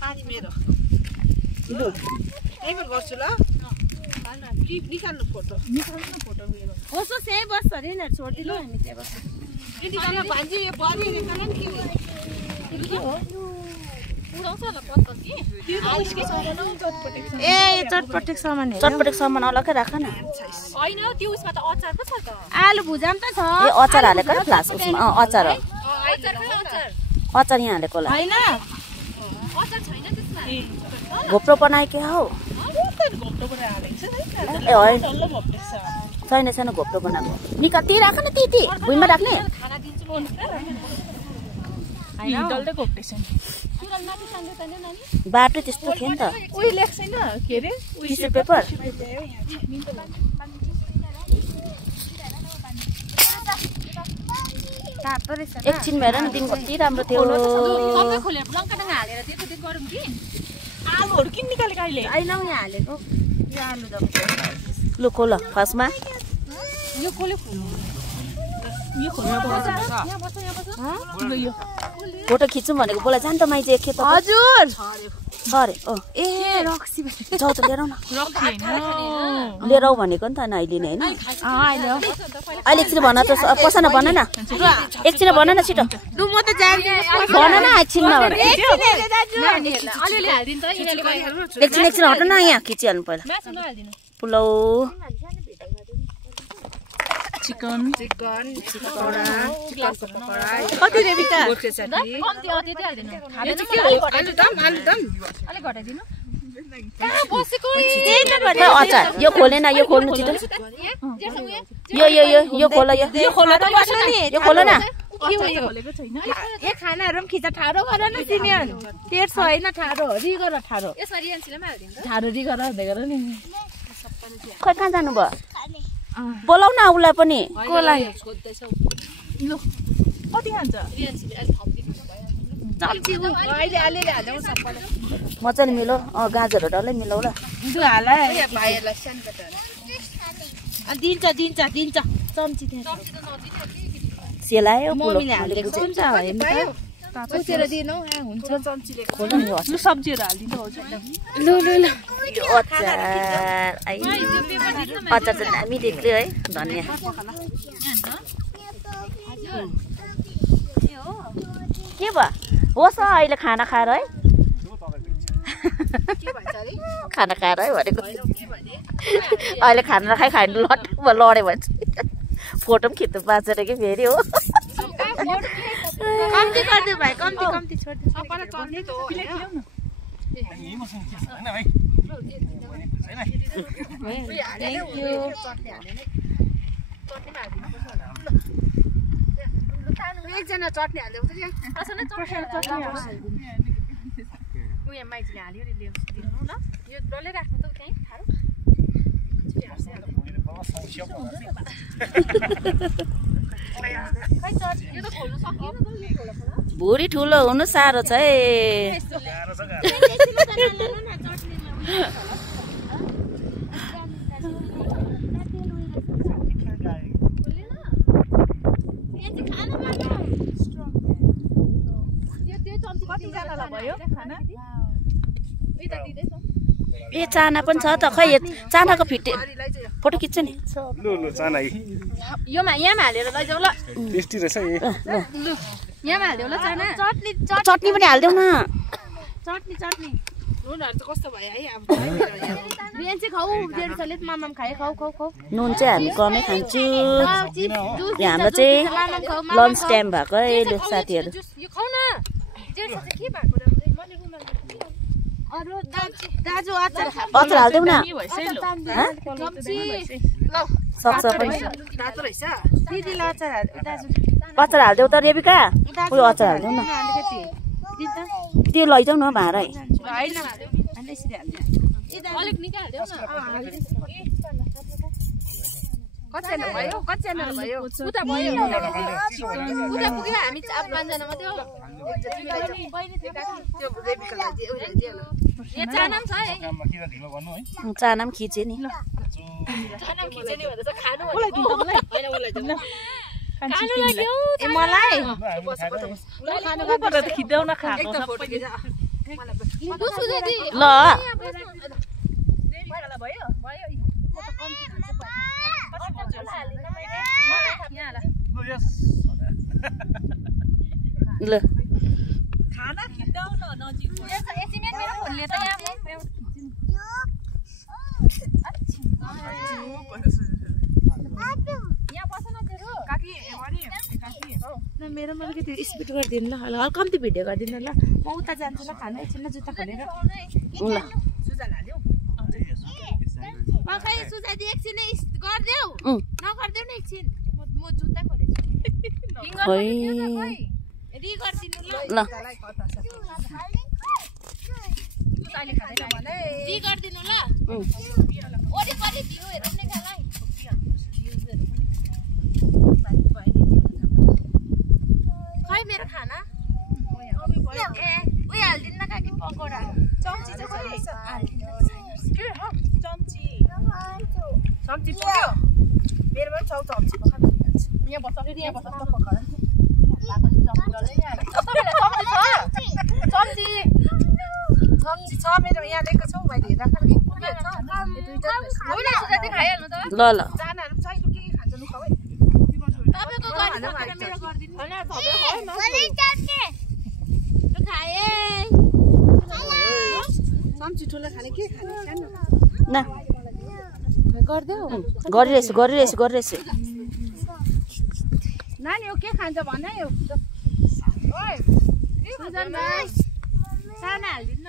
पानी मेरो यही गर्छु ल निकाल्नु फोटो होस् यही बस्छ अरे नि छोडिदिनु हामी त्यहाँ बस्छ भान्जी यो बढी निकाल्नु नि के हो उडाउँछ होला पत्ता कि ए चटपटेको सामान हो चटपटेको सामान अलग्गै राख न हैन त्यो उसमा त अचार पो छ त आलु भुजाम त छ ए अचार हालेको र फ्लास उसमा अचार हो अचार यहाँ हालेको होला हैन अचार छैन त्यसमा घोप्रो बनाए के हौ घोप्टो बनाएर हालेको छ ए होइन छैन छैन घोप्रो बनाएको निका ती राख न ती भुइँमा राख्ने खाना दिन्छु म हैन डल्लै घोप्टेछ बाटो त्यस्तो थियो नि त उही लेख्छ छैन के रे टिस्यु पेपर एकछिन भएर नि दिन कति राम्रो थियो सबै खोलेर लङ्काडङ्गा हालेर त्यो गरौँ कि आलुहरु किन निकालेको अहिले आइनौ यहाँ हालेको यो आलु दम लु खोल फर्स्टमा यो खोले खोल्नु यो खोल्नु यहाँ बस्छ यो फोटो खिच्नु भनेको बोला जान त माइजे एक खेप हजुर सरे ओ ए रक्सी जाऊ त लिएर न रक्सी हैन लिएर आऊ भनेको नि त अहिले नै हैन अहिले अहिले एकछिन भन त पसन भन न एकछिन भन न छिटो लु म त जान्दिन भन न एकछिन नभएर अलिअलि हाल्दिन त यिनीले गरिहाल्नु एकछिन हट न यहाँ खिचिहाल्नु पहिला मासु नहाल्दिनु पुलाउ चिकन पकोडा कति रेबिका कम्ती त्यति हाल्दिनु यो चाहिँ के हो आलुदम अलि घटाइदिनु कहाँ बसेको अचार यो खोलेन यो खोल्नु छिटो यो खोल यो खोला त बस्नु नि यो खोल न के हो यो ए खानाहरु पनि खिचा ठाडो गर न सिमियन पेट छ हैन ठाडो रि गर ठाडो यसमा रियन्सीले पनि हाल्दिनु ठाडो रि गर भन्दै गर नि खै कहाँ जानु भयो बोलाउ न उसलाई पनि कोलाई लु कति खान्छ रियन्सीले अलि थपिदिनु चम्ची अहिले अलिअलि हाल्नु सबैले मजाले मिलो गाजरहरू डल्लै मिलाउ ल दुई हाला भाइहरुलाई सानो दिन्छ चम्ची त्यहाँ सेलायो मम्मीले हालेको हुन्छ हेर्नु त सोचेर दिनु हुन्छ चम्चीले खोल नि लु सब्जीहरु हाल्दिनु हजुर लु यो अचार आई अचार चाहिँ दामी देख्यो है धनिया के भयो होस् अहिले खाना खाएर है खाना खाएर है भनेको अहिले खाना नखाइ खानु लड्यो भन्छ फोटो पनि खिच्नु पाएको छ कि फेरि हो कम्ती गर्दियो भाइ कम्ती छोड्दियो सबैलाई चल्ने त हो थ्यांक यू एकजना चटनी हाल्दै हुन्छ उयो माइतीले हाल्यो रे दिनु ल यो डल्लै राख्नु त त्यही थारो भुरी ठुलो हुनु साह्रो छ है ए चाना पनि छ त खै चानाको फिटे फोटो खिच्छ नि लु चाना योमा यहाँ हालेर लैजाऊ ल टेस्टी रहेछ लु यहाँ हाल्देऊ ल चाना चटनी पनि हाल्देऊ न चटनी नुनहरु त कस्तो भयो है अब बिहान चाहिँ खाऊ जेठले मामाम खाए खाऊ नुन चाहिँ हामी कमै खान्छु हाम्रो चाहिँ लन्च टाइम भएको है साथीहरु यो खाऊ न जेठ चाहिँ के भएको मैले रुमाल अरु दाजु अचार हाल्देऊ न सक्छ पनि तातो रहेछ दिदीले अचार हाल्दै दाजु अचार हाल्देऊ त रेबिका उयो अचार हाल्देऊ न त्यो लैजाऊ न भाँडा अलिक निकाल्देऊ न कतिजना भयो उता भयो उता पुग्यो हामी अब 5 जना मात्रै हो यो चाना पनि छ है चाना पनि खिचे नि चाना खिच्यो नि भन्दा चाहिँ खानु मलाई दिनु हैन मलाई दिनु खानु लाग्यो ए मलाई ल खानु गर्दा त खिच्देऊ न खाएको सबै ल ल खाना खिच्दाउ न नजिक एसिमेन्ट मेरो फोनले त यहाँ मेरो मैले के त्यो स्पिड गरिदिनु ल हल्का कम्ती भिडियो गरिदिनु ल म उता जान्छु ल खाना एकछिन जुत्ता खोलेर ल सुजन हाल्यो खै सुजा दि एकछिन गर्देऊ नगर्देऊ न एकछिन म जुत्ता खोलेछु रि गर्दिनु ल रि गर्दिनु ल वरिपरि भ्यू हेरौँ न खाला खै मेरो खाना ए उयो हाल्दिनु न काकी पकोडा चम्ची चाहिँ खै चम्ची पुग्यो मेरो पनि छौ चम्ची यहाँ बस्छ फेरि यहाँ बस्छ पकाएर चम्ची छ मेरो यहाँ लिएको छौ मैले राखेर ल ल चानाहरू चाहिँ के खान्छ लुका है तपाईको गरिसकेर मेरो गर्दिनु हैन खाए चम्ची ठुलो खाने के खाने न गर्देऊ गरिरहेछु नानी हो के खान्छ भन है ओइ सुजन चाना हाल्दिनु न